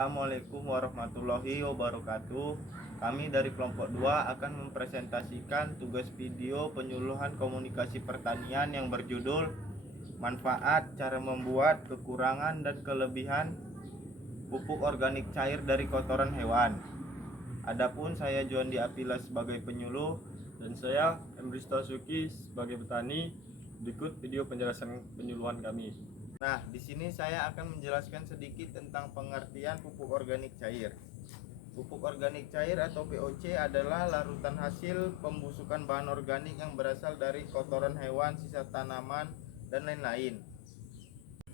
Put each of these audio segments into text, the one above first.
Assalamualaikum warahmatullahi wabarakatuh. Kami dari kelompok 2 akan mempresentasikan tugas video penyuluhan komunikasi pertanian yang berjudul Manfaat, Cara Membuat, Kekurangan dan Kelebihan Pupuk Organik Cair dari Kotoran Hewan. Adapun saya Juandi Apila sebagai penyuluh dan saya Emrista Suki sebagai petani. Berikut video penjelasan penyuluhan kami. Nah, di sini saya akan menjelaskan sedikit tentang pengertian pupuk organik cair. Pupuk organik cair atau POC adalah larutan hasil pembusukan bahan organik yang berasal dari kotoran hewan, sisa tanaman, dan lain-lain.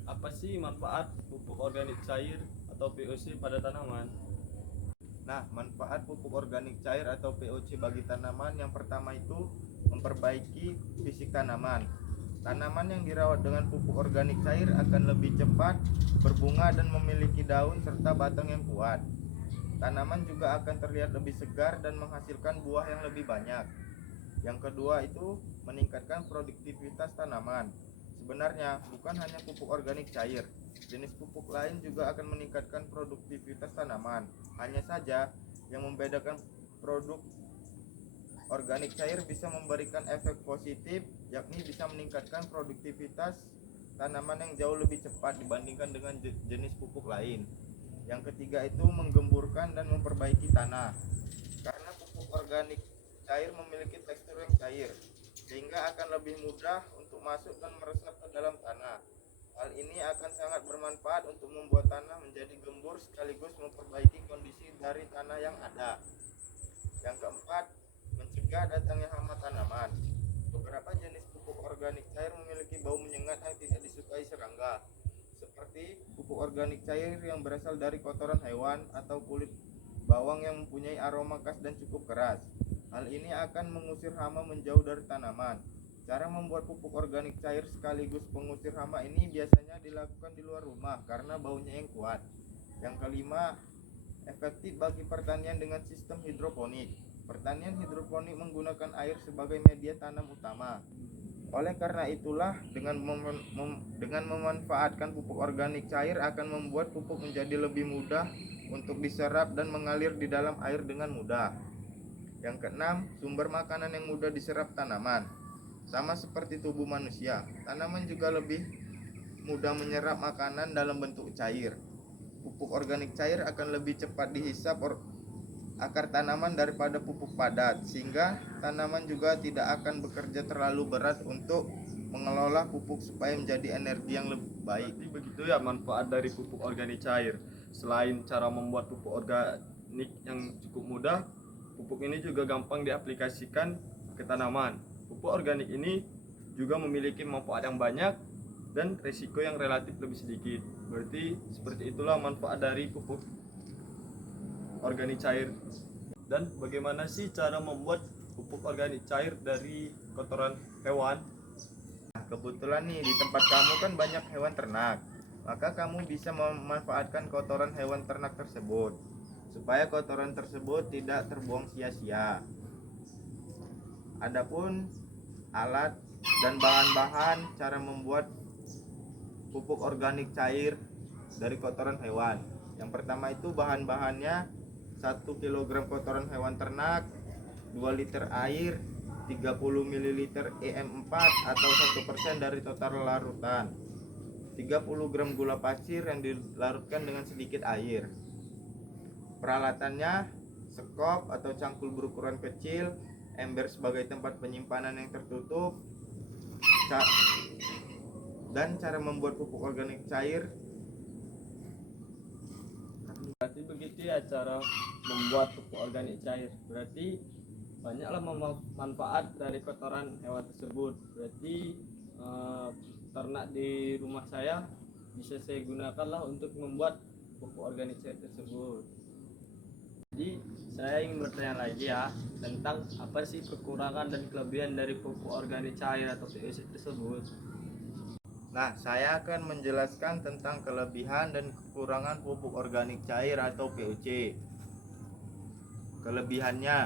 Apa sih manfaat pupuk organik cair atau POC pada tanaman? Nah, manfaat pupuk organik cair atau POC bagi tanaman yang pertama itu memperbaiki fisik tanaman. Tanaman yang dirawat dengan pupuk organik cair akan lebih cepat berbunga dan memiliki daun serta batang yang kuat. Tanaman juga akan terlihat lebih segar dan menghasilkan buah yang lebih banyak. Yang kedua itu meningkatkan produktivitas tanaman. Sebenarnya bukan hanya pupuk organik cair, jenis pupuk lain juga akan meningkatkan produktivitas tanaman. Hanya saja yang membedakan produk organik cair bisa memberikan efek positif, yakni bisa meningkatkan produktivitas tanaman yang jauh lebih cepat dibandingkan dengan jenis pupuk lain. Yang ketiga itu menggemburkan dan memperbaiki tanah. Karena pupuk organik cair memiliki tekstur yang cair, sehingga akan lebih mudah untuk masuk dan meresap ke dalam tanah. Hal ini akan sangat bermanfaat untuk membuat tanah menjadi gembur sekaligus memperbaiki kondisi dari tanah yang ada. Yang keempat, mencegah datangnya hama tanaman. Beberapa jenis pupuk organik cair memiliki bau menyengat yang tidak disukai serangga, seperti pupuk organik cair yang berasal dari kotoran hewan atau kulit bawang yang mempunyai aroma khas dan cukup keras. Hal ini akan mengusir hama menjauh dari tanaman. Cara membuat pupuk organik cair sekaligus pengusir hama ini biasanya dilakukan di luar rumah karena baunya yang kuat. Yang kelima, efektif bagi pertanian dengan sistem hidroponik. Pertanian hidroponik menggunakan air sebagai media tanam utama. Oleh karena itulah dengan memanfaatkan pupuk organik cair akan membuat pupuk menjadi lebih mudah untuk diserap dan mengalir di dalam air dengan mudah. Yang keenam, sumber makanan yang mudah diserap tanaman. Sama seperti tubuh manusia, tanaman juga lebih mudah menyerap makanan dalam bentuk cair. Pupuk organik cair akan lebih cepat dihisap akar tanaman daripada pupuk padat, sehingga tanaman juga tidak akan bekerja terlalu berat untuk mengelola pupuk supaya menjadi energi yang lebih baik. Jadi begitu ya manfaat dari pupuk organik cair. Selain cara membuat pupuk organik yang cukup mudah, pupuk ini juga gampang diaplikasikan ke tanaman. Pupuk organik ini juga memiliki manfaat yang banyak dan risiko yang relatif lebih sedikit. Berarti seperti itulah manfaat dari pupuk organik cair. Dan bagaimana sih cara membuat pupuk organik cair dari kotoran hewan? Nah, kebetulan nih di tempat kamu kan banyak hewan ternak, maka kamu bisa memanfaatkan kotoran hewan ternak tersebut supaya kotoran tersebut tidak terbuang sia-sia. Adapun alat dan bahan-bahan cara membuat pupuk organik cair dari kotoran hewan. Yang pertama itu bahan-bahannya 1 kg kotoran hewan ternak, 2 liter air, 30 ml EM4 atau 1% dari total larutan, 30 gram gula pasir yang dilarutkan dengan sedikit air. Peralatannya sekop atau cangkul berukuran kecil, ember sebagai tempat penyimpanan yang tertutup, dan cara membuat pupuk organik cair. Berarti begitu ya cara membuat pupuk organik cair. Berarti banyaklah manfaat dari kotoran hewan tersebut. Berarti ternak di rumah saya bisa saya gunakanlah untuk membuat pupuk organik cair tersebut. Jadi saya ingin bertanya lagi ya tentang apa sih kekurangan dan kelebihan dari pupuk organik cair atau POC tersebut. Nah, saya akan menjelaskan tentang kelebihan dan kekurangan pupuk organik cair atau POC. Kelebihannya,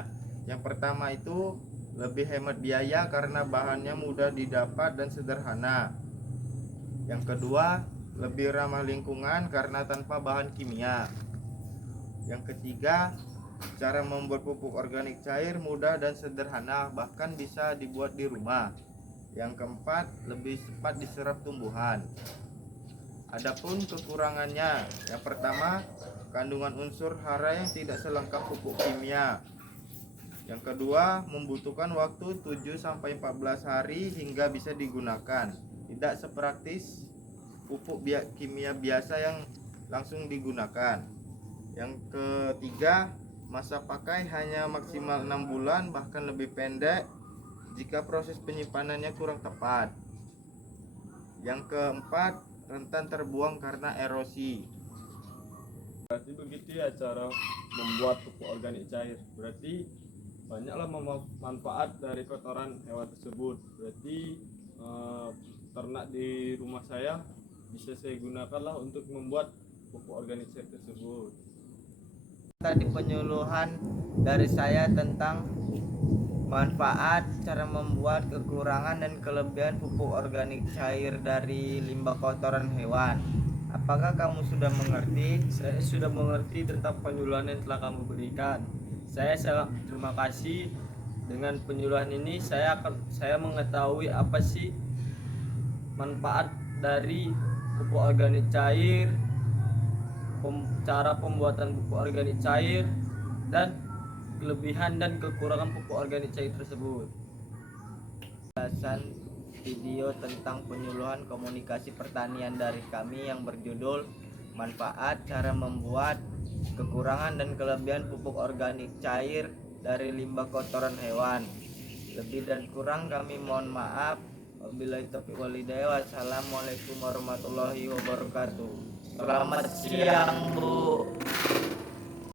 yang pertama itu lebih hemat biaya karena bahannya mudah didapat dan sederhana. Yang kedua, lebih ramah lingkungan karena tanpa bahan kimia. Yang ketiga, cara membuat pupuk organik cair mudah dan sederhana, bahkan bisa dibuat di rumah. Yang keempat, lebih cepat diserap tumbuhan. Adapun kekurangannya, yang pertama, kandungan unsur hara yang tidak selengkap pupuk kimia. Yang kedua, membutuhkan waktu 7-14 hari hingga bisa digunakan. Tidak sepraktis pupuk kimia biasa yang langsung digunakan. Yang ketiga, masa pakai hanya maksimal 6 bulan, bahkan lebih pendek jika proses penyimpanannya kurang tepat. Yang keempat, rentan terbuang karena erosi. Berarti begitu ya cara membuat pupuk organik cair. Berarti banyaklah manfaat dari kotoran hewan tersebut. Berarti ternak di rumah saya bisa saya gunakanlah untuk membuat pupuk organik cair tersebut. Tadi penyuluhan dari saya tentang manfaat, cara membuat, kekurangan dan kelebihan pupuk organik cair dari limbah kotoran hewan. Apakah kamu sudah mengerti? Saya sudah mengerti tentang penyuluhan yang telah kamu berikan. Saya sangat terima kasih. Dengan penyuluhan ini saya mengetahui apa sih manfaat dari pupuk organik cair, cara pembuatan pupuk organik cair, dan kelebihan dan kekurangan pupuk organik cair tersebut. Penjelasan video tentang penyuluhan komunikasi pertanian dari kami yang berjudul manfaat, cara membuat, kekurangan dan kelebihan pupuk organik cair dari limbah kotoran hewan. Lebih dan kurang kami mohon maaf. Wabillahi taufiq wal hidayah. Wassalamualaikum warahmatullahi wabarakatuh. Selamat siang, Bu.